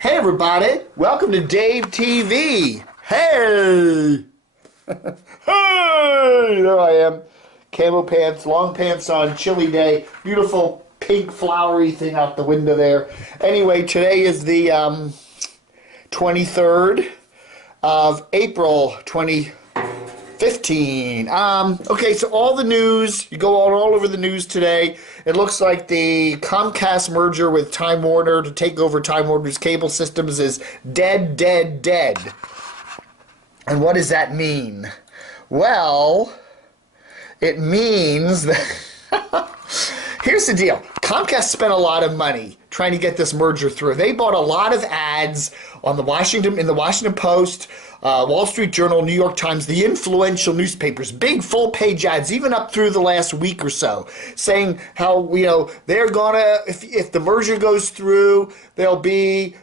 Hey everybody, welcome to Dave TV. Hey! Hey! There I am. Camo pants, long pants on, chilly day. Beautiful pink flowery thing out the window there. Anyway, today is the 23rd of April 2015. Okay, so all the news, you go all over the news today. It looks like the Comcast merger with Time Warner to take over Time Warner's cable systems is dead, dead, dead. And what does that mean? Well, it means that here's the deal. Comcast spent a lot of money trying to get this merger through. They bought a lot of ads on the in the Washington Post, Wall Street Journal, New York Times, the influential newspapers, big full-page ads, even up through the last week or so, saying how, they're gonna, if the merger goes through, there'll be,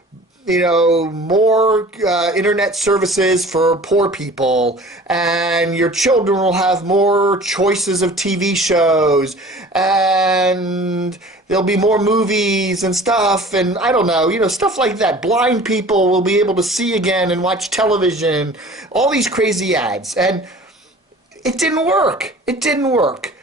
more internet services for poor people, and your children will have more choices of TV shows, and there'll be more movies and stuff, and I don't know, stuff like that. Blind people will be able to see again and watch television, all these crazy ads, and it didn't work. It didn't work.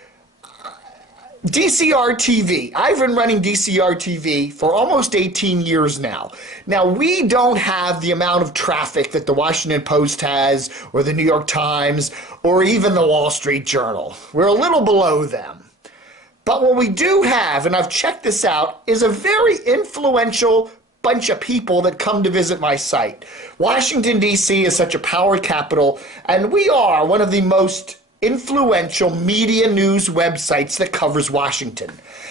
DCRTV. I've been running DCRTV for almost 18 years now. Now, we don't have the amount of traffic that the Washington Post has, or the New York Times, or even the Wall Street Journal. We're a little below them. But what we do have, and I've checked this out, is a very influential bunch of people that come to visit my site. Washington, D.C. is such a power capital, and we are one of the most influential media news websites that covers Washington.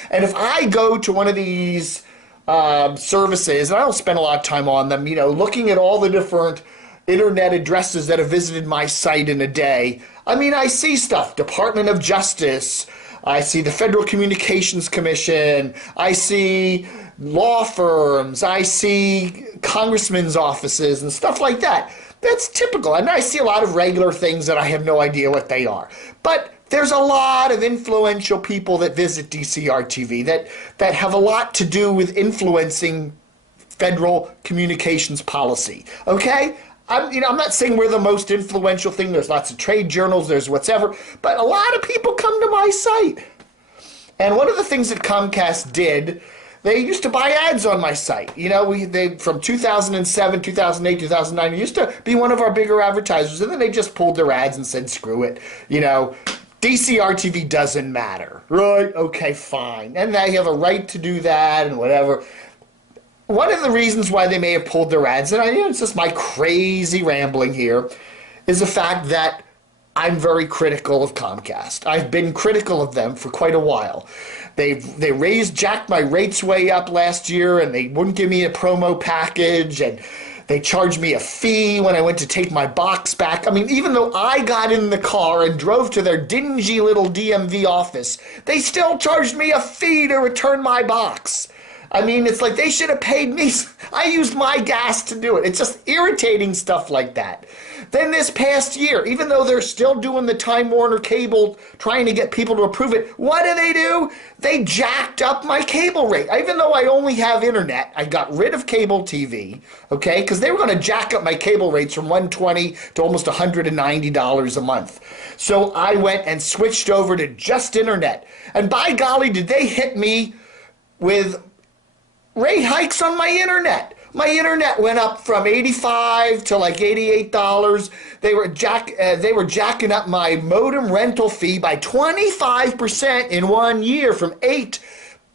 And if I go to one of these services, and I don't spend a lot of time on them, looking at all the different internet addresses that have visited my site in a day, I see stuff, Department of Justice, I see the Federal Communications Commission, I see law firms, I see congressmen's offices and stuff like that. That's typical, and I see a lot of regular things that I have no idea what they are. But there's a lot of influential people that visit DCRTV that have a lot to do with influencing federal communications policy. Okay? I'm not saying we're the most influential thing. There's lots of trade journals, there's whatever, but a lot of people come to my site. And one of the things that Comcast did, they used to buy ads on my site. They from 2007, 2008, 2009, they used to be one of our bigger advertisers, and then they just pulled their ads and said, screw it. DCRTV doesn't matter. Right? Okay, fine. And they have a right to do that and whatever. One of the reasons why they may have pulled their ads, and it's just my crazy rambling here, is the fact that I'm very critical of Comcast. I've been critical of them for quite a while. They jacked my rates way up last year, and they wouldn't give me a promo package, and they charged me a fee when I went to take my box back. Even though I got in the car and drove to their dingy little DMV office, they still charged me a fee to return my box. It's like they should have paid me. I used my gas to do it. It's just irritating stuff like that. Then this past year, even though they're still doing the Time Warner cable, trying to get people to approve it, what do? They jacked up my cable rate. Even though I only have internet, I got rid of cable TV, okay, because they were going to jack up my cable rates from $120 to almost $190 a month. So I went and switched over to just internet. And by golly, did they hit me with rate hikes on my internet. My internet went up from $85 to like $88. They were jacking up my modem rental fee by 25% in 1 year, from $8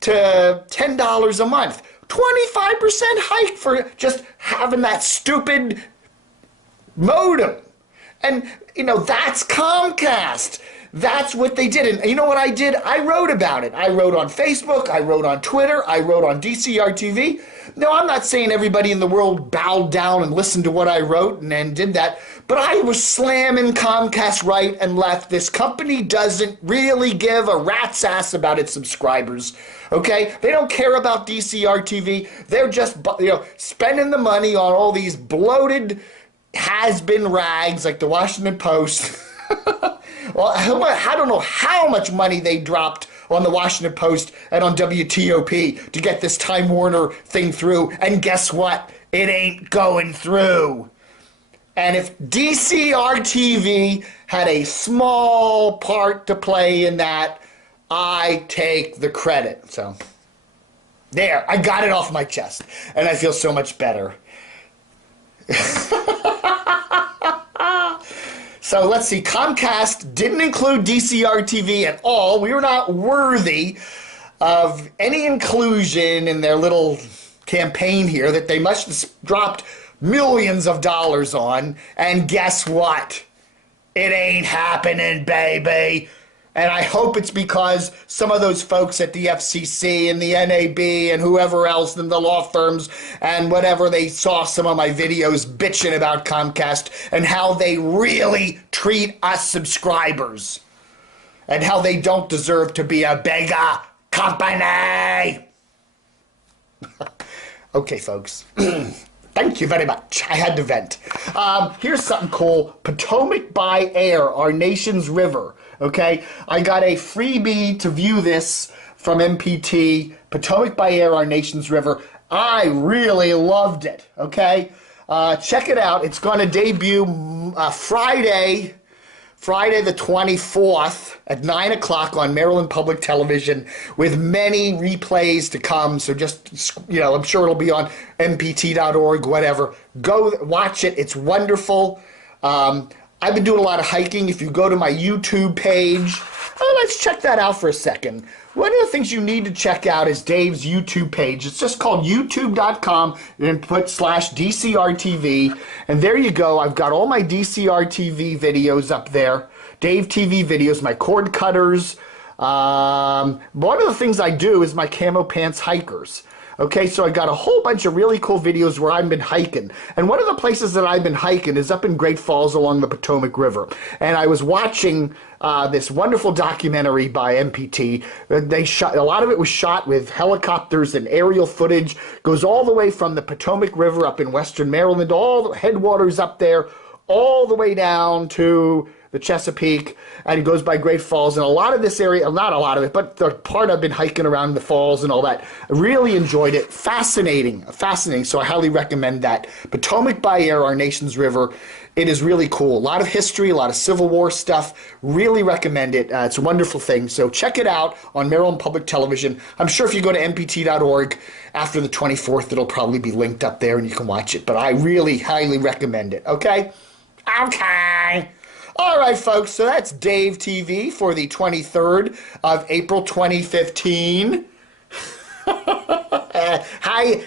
to $10 a month. 25% hike for just having that stupid modem. And that's Comcast. That's what they did. And you know what I did? I wrote about it. I wrote on Facebook. I wrote on Twitter. I wrote on DCRTV. No, I'm not saying everybody in the world bowed down and listened to what I wrote and did that. But I was slamming Comcast right and left. This company doesn't really give a rat's ass about its subscribers. Okay? They don't care about DCRTV. They're just, spending the money on all these bloated has-been rags like the Washington Post. Well, I don't know how much money they dropped on the Washington Post and on WTOP to get this Time Warner thing through. And guess what? It ain't going through. And if DCRTV had a small part to play in that, I take the credit. So, there, I got it off my chest. And I feel so much better. So let's see, Comcast didn't include DCRTV at all. We were not worthy of any inclusion in their little campaign here that they must have dropped millions of dollars on. And guess what? It ain't happening, baby. And I hope it's because some of those folks at the FCC and the NAB and whoever else in the law firms and whatever, they saw some of my videos bitching about Comcast and how they really treat us subscribers and how they don't deserve to be a bigger company. Okay, folks. Thank you very much. I had to vent. Here's something cool. Potomac by air, our nation's river. Okay, I got a freebie to view this from MPT, Potomac by air, our nation's river. I really loved it. Okay, check it out. It's going to debut Friday the 24th at 9 o'clock on Maryland Public Television with many replays to come. So just, you know, I'm sure it'll be on mpt.org, whatever. Go watch it. It's wonderful. I've been doing a lot of hiking. If you go to my YouTube page, let's check that out for a second. One of the things you need to check out is Dave's YouTube page. It's just called youtube.com and put /DCRTV. And there you go. I've got all my DCRTV videos up there. Dave TV videos, my cord cutters. One of the things I do is my camo pants hikers. Okay, so I got a whole bunch of really cool videos where I've been hiking. And one of the places that I've been hiking is up in Great Falls along the Potomac River. And I was watching this wonderful documentary by MPT. They shot, a lot of it was shot with helicopters and aerial footage. Goes all the way from the Potomac River up in western Maryland, all the headwaters up there, all the way down to the Chesapeake, and it goes by Great Falls. And a lot of this area, not a lot of it, but the part I've been hiking around the falls and all that, I really enjoyed it. Fascinating. So I highly recommend that. Potomac by air, our nation's river. It is really cool. A lot of history, a lot of Civil War stuff. Really recommend it. It's a wonderful thing. So check it out on Maryland Public Television. I'm sure if you go to mpt.org after the 24th, it'll probably be linked up there and you can watch it. But I really highly recommend it. Okay? Okay. All right, folks, so that's Dave TV for the 23rd of April 2015. Hi,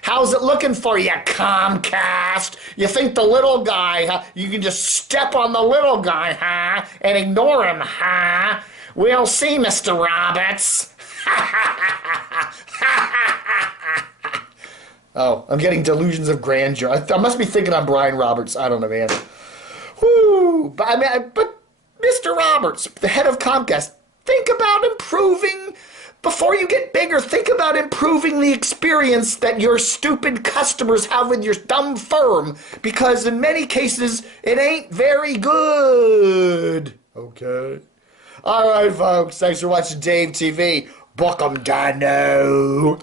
how's it looking for you, Comcast? You think the little guy, huh? You can just step on the little guy, huh? And ignore him, huh? We'll see, Mr. Roberts. Oh, I'm getting delusions of grandeur. I must be thinking I'm Brian Roberts. I don't know, man. Whoo! But Mr. Roberts, the head of Comcast, think about improving, before you get bigger, think about improving the experience that your stupid customers have with your dumb firm, because in many cases, it ain't very good. Okay? All right, folks, thanks for watching Dave TV. Book 'em, Dano.